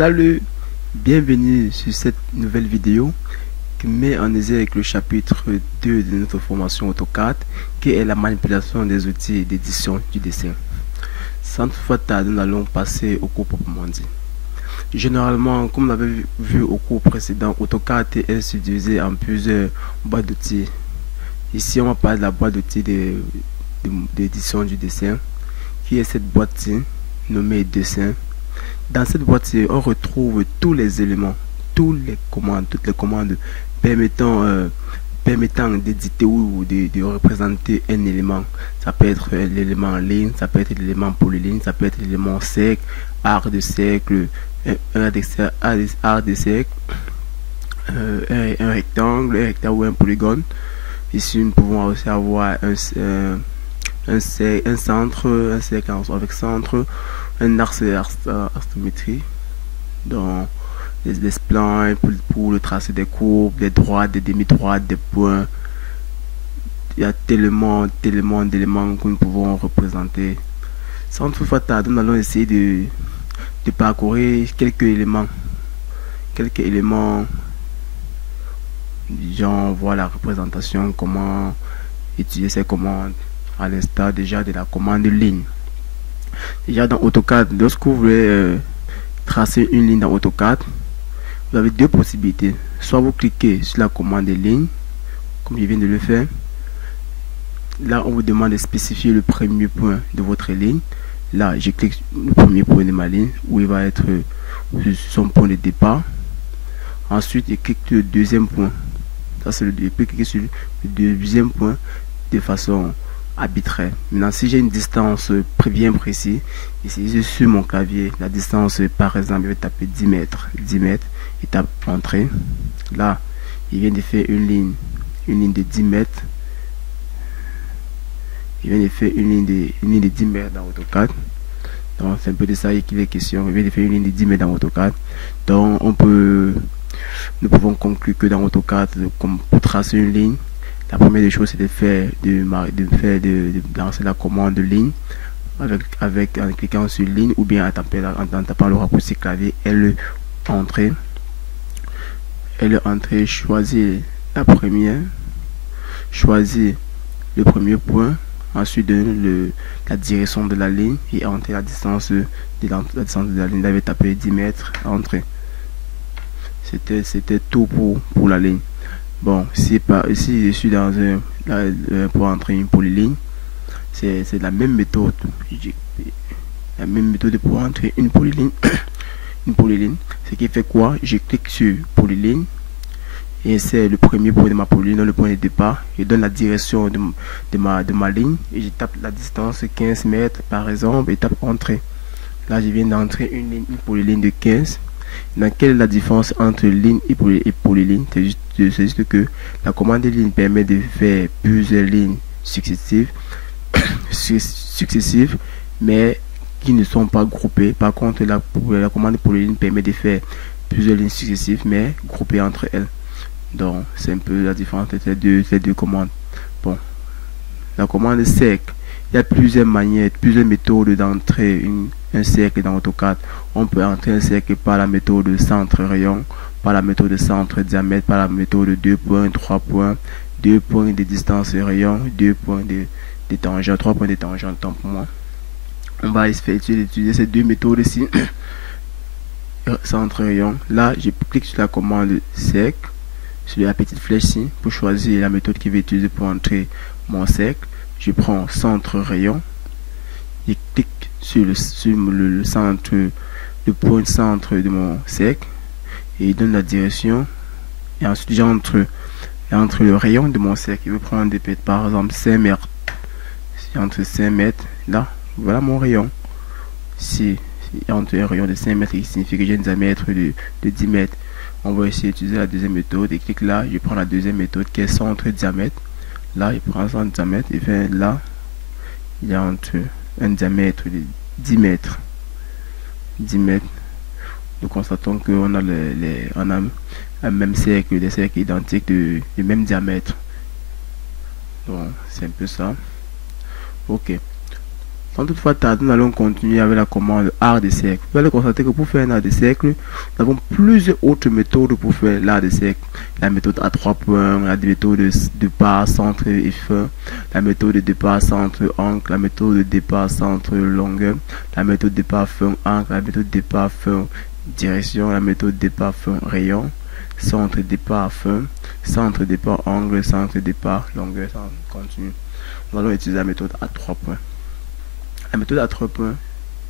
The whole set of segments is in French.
Salut, bienvenue sur cette nouvelle vidéo qui met en exergue le chapitre 2 de notre formation AutoCAD qui est la manipulation des outils d'édition du dessin. Sans toutefois tarder, nous allons passer au cours proprement dit. Généralement, comme vous l'avez vu au cours précédent, AutoCAD est subdivisé en plusieurs boîtes d'outils. Ici, on va parler de la boîte d'outils d'édition du dessin qui est cette boîte-ci nommée dessin. Dans cette boîte, on retrouve tous les éléments, toutes les commandes permettant d'éditer ou de représenter un élément. Ça peut être l'élément en ligne, ça peut être l'élément polyligne, ça peut être l'élément cercle, arc de cercle, un rectangle ou un polygone. Ici, nous pouvons aussi avoir un centre, un cercle avec centre, un axe astrométrie, donc des splines pour le tracé des courbes, des droites, des demi-droites, des points. Il y a tellement d'éléments que nous pouvons représenter. Sans toutefois tarder, nous allons essayer de parcourir quelques éléments, genre voir la représentation, comment utiliser ces commandes, à l'instar déjà de la commande ligne. Déjà dans AutoCAD, lorsque vous voulez tracer une ligne dans AutoCAD, vous avez deux possibilités. Soit vous cliquez sur la commande ligne, comme je viens de le faire. Là, on vous demande de spécifier le premier point de votre ligne. Là, je clique sur le premier point de ma ligne, où il va être son point de départ. Ensuite, je clique sur le deuxième point. Ça, c'est je peux cliquer sur le deuxième point de façon arbitraire. Maintenant, si j'ai une distance bien précise, ici sur mon clavier, la distance par exemple, je vais taper 10 mètres, et tape entrée. Là, il vient de faire une ligne de 10 mètres. Il vient de faire une ligne de 10 mètres dans AutoCAD. Donc, c'est un peu de ça qu'il est question. Il vient de faire une ligne de 10 mètres dans AutoCAD. Donc, nous pouvons conclure que dans AutoCAD, comme pour tracer une ligne, la première des choses, c'est de lancer la commande de ligne en cliquant sur ligne ou bien en tapant le raccourci clavier L entrée. Choisir la première, choisir le premier point, ensuite donner la direction de la ligne et entrer la distance de la ligne. Là, je vais taper 10 mètres, entrée. C'était tout pour la ligne. Bon, ici je suis dans pour entrer une polyligne, c'est la même méthode. Pour entrer une polyligne. Une polyligne, ce qui fait quoi? Je clique sur polyligne et c'est le premier point de ma polyligne, le point de départ. Je donne la direction de ma ligne et je tape la distance 15 mètres par exemple et tape entrée. Là, je viens d'entrer une polyligne de 15. Dans quelle est la différence entre ligne et polyligne? C'est juste que la commande de ligne permet de faire plusieurs lignes successives, mais qui ne sont pas groupées. Par contre, la commande polyligne permet de faire plusieurs lignes successives, mais groupées entre elles. Donc, c'est un peu la différence entre ces deux commandes. Bon, la commande cercle. Il y a plusieurs manières, plusieurs méthodes d'entrer un cercle dans AutoCAD. On peut entrer un cercle par la méthode centre-rayon, par la méthode centre-diamètre, par la méthode 2 points, 3 points, 2 points de distance rayon, 2 points de tangente, 3 points de tangente. Donc pour moi, on va utiliser ces deux méthodes ici. Centre-rayon. Là, je clique sur la commande cercle, sur la petite flèche ici, pour choisir la méthode que je vais utiliser pour entrer mon cercle. Je prends centre-rayon. Je clique sur le centre, le point centre de mon cercle et il donne la direction. Et ensuite, j'entre le rayon de mon cercle. Je vais prendre par exemple 5 mètres. Si entre 5 mètres, là, voilà mon rayon. Si entre un rayon de 5 mètres, il signifie que j'ai un diamètre de 10 mètres. On va essayer d'utiliser la deuxième méthode. Et clique là, je prends la deuxième méthode qui est centre-diamètre. Là, il prend son diamètre et fait là, il y a entre un diamètre de 10 mètres. 10 mètres. Nous constatons qu'on a un même cercle, des cercles identiques de même diamètre. Donc, c'est un peu ça. Ok. Sans toutefois tarder, nous allons continuer avec la commande art de cercle. Vous allez constater que pour faire un art de cercle, nous avons plusieurs autres méthodes pour faire l'art de cercle. La méthode à 3 points, la méthode de départ, centre et fin, la méthode de départ, centre, angle, la méthode de départ, centre, longueur, la méthode de départ, fin, angle, la méthode de départ, fin, direction, la méthode de départ, fin, rayon, centre, départ, fin, centre, départ, angle, centre, départ, longueur, centre, continue. Nous allons utiliser la méthode à 3 points. La méthode à 3 points,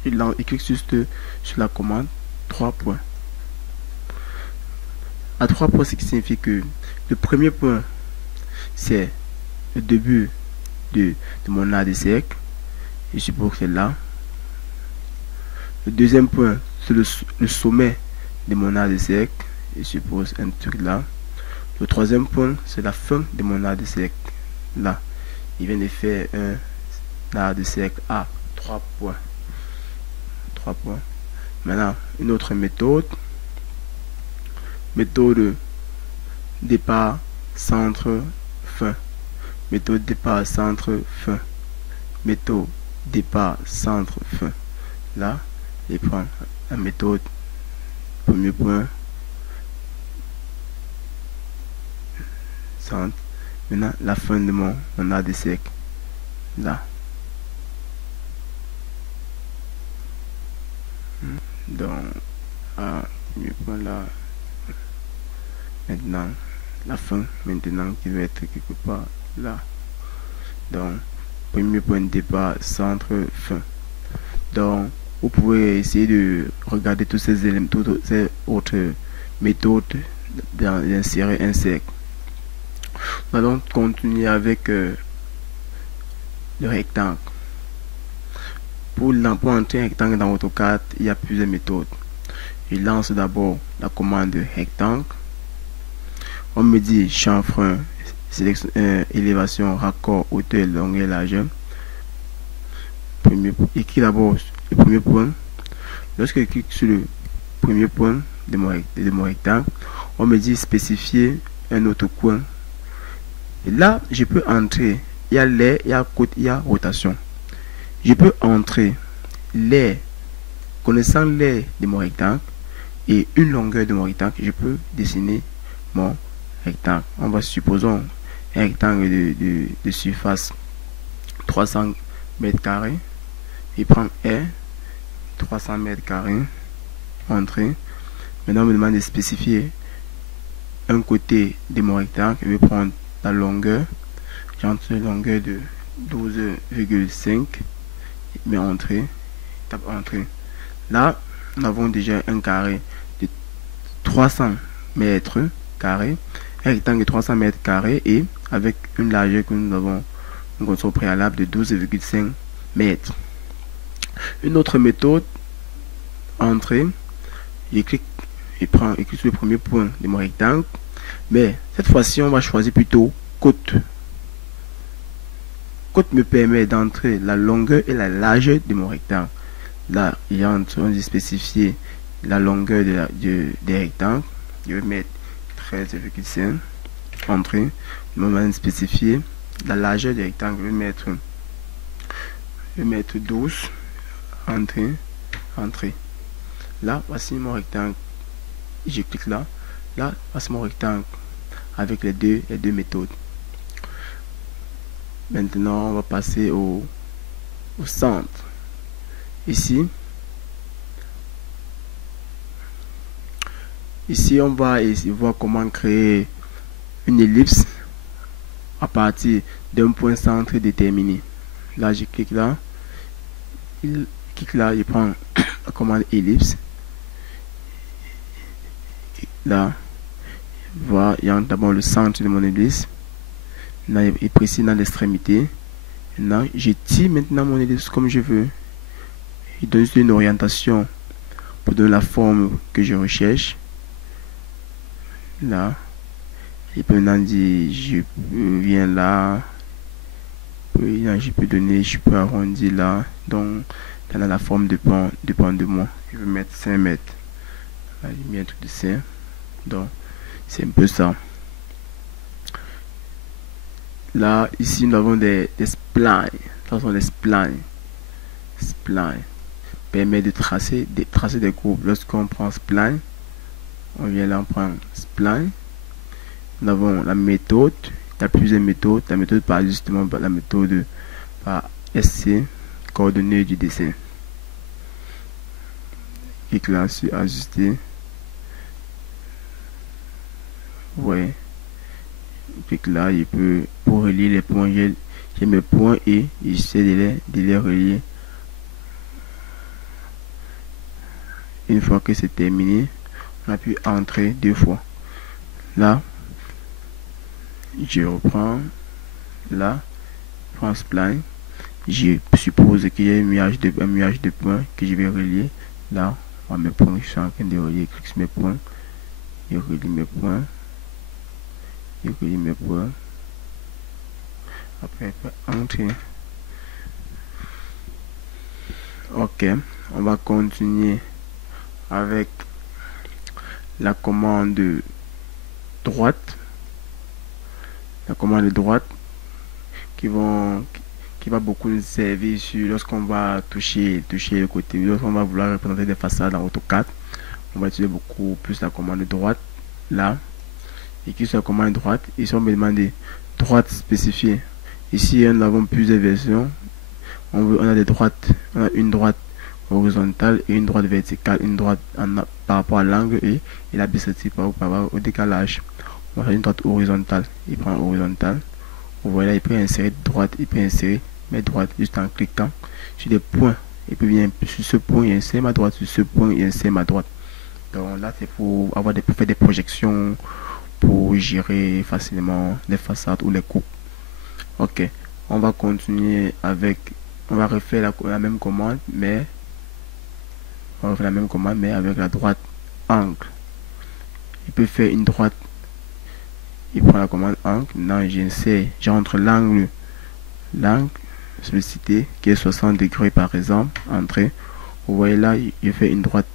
il clique juste sur la commande 3 points. À 3 points, ce qui signifie que le premier point, c'est le début de mon art de cercle. Je suppose que c'est là. Le deuxième point, c'est le sommet de mon art de cercle. Je suppose un truc là. Le troisième point, c'est la fin de mon art de cercle. Là, il vient de faire un art de cercle à 3 points. 3 points. Maintenant, une autre méthode. Méthode départ, centre, fin. Méthode départ, centre, fin. Méthode départ, centre, fin. Là, je prends la méthode premier point, centre. Maintenant, la fin de mon art de cercle. Là. Donc, premier point là. Maintenant, la fin, maintenant, qui va être quelque part là. Donc, premier point de départ, centre, fin. Donc, vous pouvez essayer de regarder tous ces éléments, toutes ces autres méthodes d'insérer un cercle. Nous allons continuer avec le rectangle. Pour entrer un rectangle dans AutoCAD, il y a plusieurs méthodes. Je lance d'abord la commande rectangle. On me dit chanfrein, sélection, élévation, raccord, hauteur, longueur, largeur. Écris d'abord le premier point. Lorsque je clique sur le premier point de mon rectangle, on me dit spécifier un autre coin. Et là, je peux entrer. Il y a l'air, il y a côte, il y a rotation. Je peux entrer l'air, connaissant l'air de mon rectangle et une longueur de mon rectangle, je peux dessiner mon rectangle. On va supposons un rectangle de surface 300 mètres carrés. Il prend R 300 mètres carrés. Entrée. Maintenant, on me demande de spécifier un côté de mon rectangle. Je vais prendre la longueur. J'entre une longueur de 12,5. Mais entrée. Tape entrée. Là, nous avons déjà un carré de 300 mètres carrés. Un rectangle de 300 mètres carrés et avec une largeur que nous avons un contrôle préalable de 12,5 mètres. Une autre méthode, entrée, je clique sur le premier point de mon rectangle, mais cette fois-ci on va choisir plutôt côte. Côte me permet d'entrer la longueur et la largeur de mon rectangle. Là, on dit spécifier la longueur des rectangles. Je vais mettre 13,5. Entrée. Je vais spécifier la largeur des rectangles. Je vais mettre 12. Entrée. Entrée. Là, voici mon rectangle. Je clique là. Là, voici mon rectangle avec les deux méthodes. Maintenant, on va passer au centre. Ici, on va essayer de voir comment créer une ellipse à partir d'un point centre déterminé. Là, je clique là. Je prends la commande ellipse. Là, voilà, il y a d'abord le centre de mon ellipse. Là, il est précis dans l'extrémité. Maintenant, je tire maintenant mon ellipse comme je veux. Il donne une orientation pour donner la forme que je recherche. Là, et puis maintenant dire je viens là. Puis là, je peux donner, je peux arrondir là. Donc, dans la forme dépend de moi. Je vais mettre 5 mètres. Là, je mets un truc de 5. Donc, c'est un peu ça. Là, ici, nous avons des splines. Ça sont des splines. spline permet de tracer des courbes. Lorsqu'on prend spline, on vient là, on prend spline. Nous avons la méthode. Il y a plusieurs méthodes. La méthode par justement la méthode par SC, coordonnées du dessin. Clique là sur ajuster. Ouais. Clique là, il peut pour relier les points. J'ai mes points et j'essaie de les relier. Une fois que c'est terminé, on appuie entrer 2 fois. Là, je reprends. Là, je prends spline. Je suppose qu'il y a un nuage de points que je vais relier. Là, on mes points, je suis en train de relier. Clique sur mes points. Je relie mes points. Je relie mes points. Après, entrer. Ok, on va continuer avec la commande droite. La commande droite qui va beaucoup nous servir lorsqu'on va toucher le côté, lorsqu'on va vouloir représenter des façades en AutoCAD. On va utiliser beaucoup plus la commande droite là. Et qui sur la commande droite, ici on me demande droite spécifiée. Ici nous avons plusieurs versions. On a des droites, on a une droite horizontale et une droite verticale, une droite par rapport à l'angle et la bisective par rapport au décalage. On a une droite horizontale, il prend horizontale. Vous voyez là, il peut insérer droite, il peut insérer mes droites juste en cliquant sur des points. Et puis bien sur ce point, il insère ma droite, sur ce point, il insère ma droite. Donc là, c'est pour faire des projections, pour gérer facilement les façades ou les coupes. Ok, on va continuer avec, on va refaire la même commande, mais avec la droite angle. Il peut faire une droite. Il prend la commande angle. Maintenant, j'entre l'angle sollicité qui est 60 degrés par exemple. Entrée. Vous voyez là, il fait une droite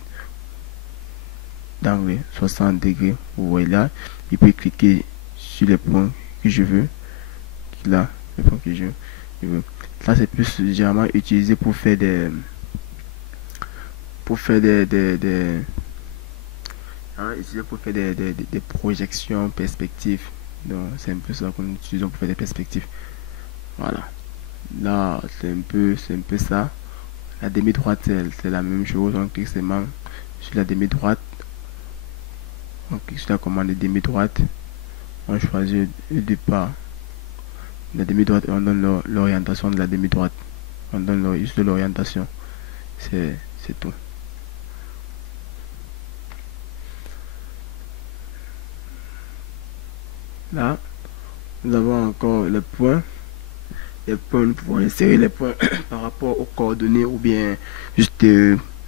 d'angle 60 degrés. Vous voyez là, il peut cliquer sur les points que je veux. Là, les points que je veux. Là, c'est plus généralement utilisé pour faire des projections, perspectives. Donc c'est un peu ça qu'on utilise pour faire des perspectives. Voilà. Là c'est un peu ça. La demi-droite c'est la même chose. On clique seulement sur la demi-droite. On clique sur la commande de demi-droite. On choisit le départ. La demi-droite et on donne l'orientation de la demi-droite. On donne juste l'orientation. C'est tout. Là, nous avons encore les points. Les points, nous pouvons insérer les points par rapport aux coordonnées ou bien juste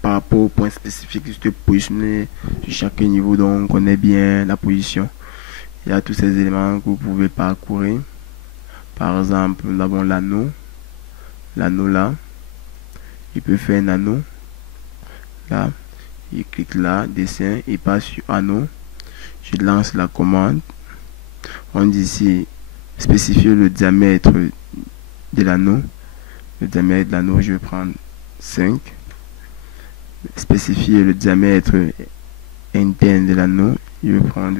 par rapport aux points spécifiques, juste positionner sur chaque niveau. Donc, on connaît bien la position. Il y a tous ces éléments que vous pouvez parcourir. Par exemple, nous avons l'anneau. L'anneau là. Il peut faire un anneau. Là. Il clique là, dessin. Il passe sur anneau. Je lance la commande. On dit ici spécifier le diamètre de l'anneau. Le diamètre de l'anneau, je vais prendre 5. Spécifier le diamètre interne de l'anneau, je vais prendre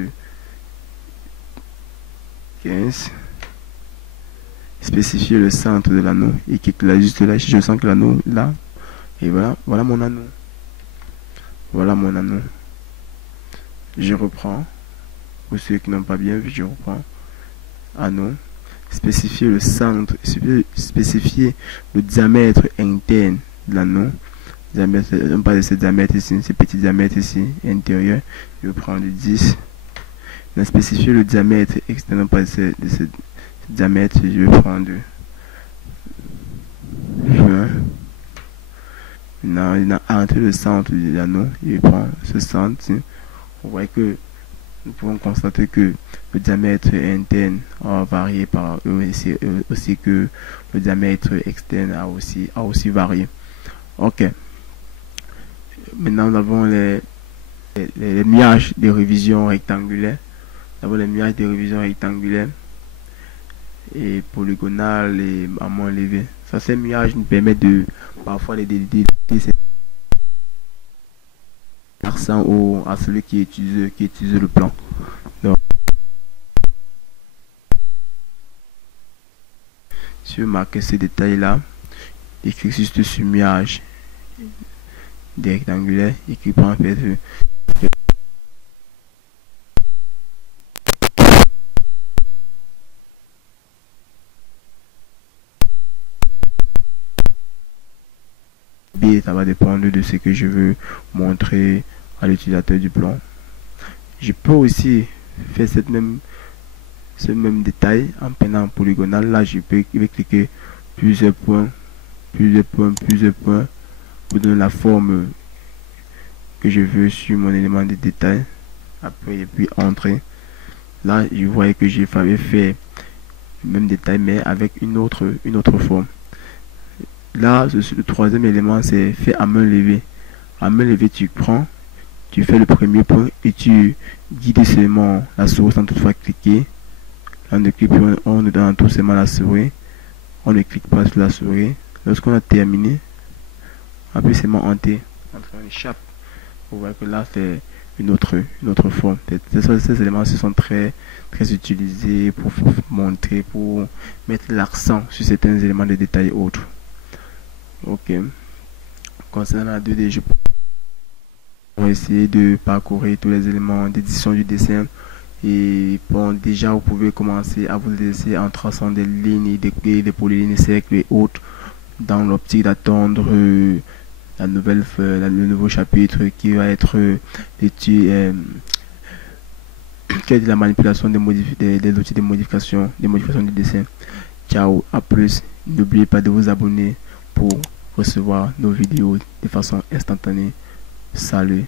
15. Spécifier le centre de l'anneau et clique là, juste là, je sens que l'anneau là. Et voilà mon anneau. Voilà mon anneau. Je reprends. Pour ceux qui n'ont pas bien vu, je reprends. Anneau. Spécifier le centre. Spécifier le diamètre interne de l'anneau. On parle de ce diamètre ici, ce petit diamètre ici, intérieur. Je vais prendre 10. Maintenant, spécifier le diamètre externe, on parle de ce diamètre. Je vais prendre 20. Maintenant, entre le centre de l'anneau, je vais prendre ce centre. Vous voyez que nous pouvons constater que le diamètre interne a varié par aussi que le diamètre externe a aussi varié. Ok. Maintenant, nous avons les nuages de révision rectangulaire. Nous avons les nuages de révision rectangulaire et polygonale et à moins élevé. Ça, ces nuages nous permettent de parfois de dédier l'accent à celui qui utilise le plan. Donc, si vous marquez ces détails-là, et cliquez juste sur nuage rectangulaire et qui prend en fait ça va dépendre de ce que je veux montrer à l'utilisateur du plan. Je peux aussi faire ce même détail en prenant un polygonal. Là, je vais cliquer plusieurs points pour donner la forme que je veux sur mon élément de détail. Après, et puis entrer. Là, je voyais que j'ai fait le même détail mais avec une autre forme. Là, le troisième élément, c'est fait à main levée. À main levée, tu fais le premier point et tu guides seulement la souris sans toutefois cliquer. Là, on ne donne tout seulement la souris. On ne clique pas sur la souris. Lorsqu'on a terminé, on appuie seulement Enter. On échappe. Vous voyez que là, c'est une autre forme. Ces éléments se sont très utilisés pour montrer, pour mettre l'accent sur certains éléments de détail autres. Ok. Concernant la 2D, je vais essayer de parcourir tous les éléments d'édition du dessin. Et bon, déjà vous pouvez commencer à vous laisser en traçant des lignes, des polylignes, cercles et autres, dans l'optique d'attendre le nouveau chapitre qui va être qui est de la manipulation des outils de modification du dessin. Ciao, à plus. N'oubliez pas de vous abonner pour recevoir nos vidéos de façon instantanée. Salut.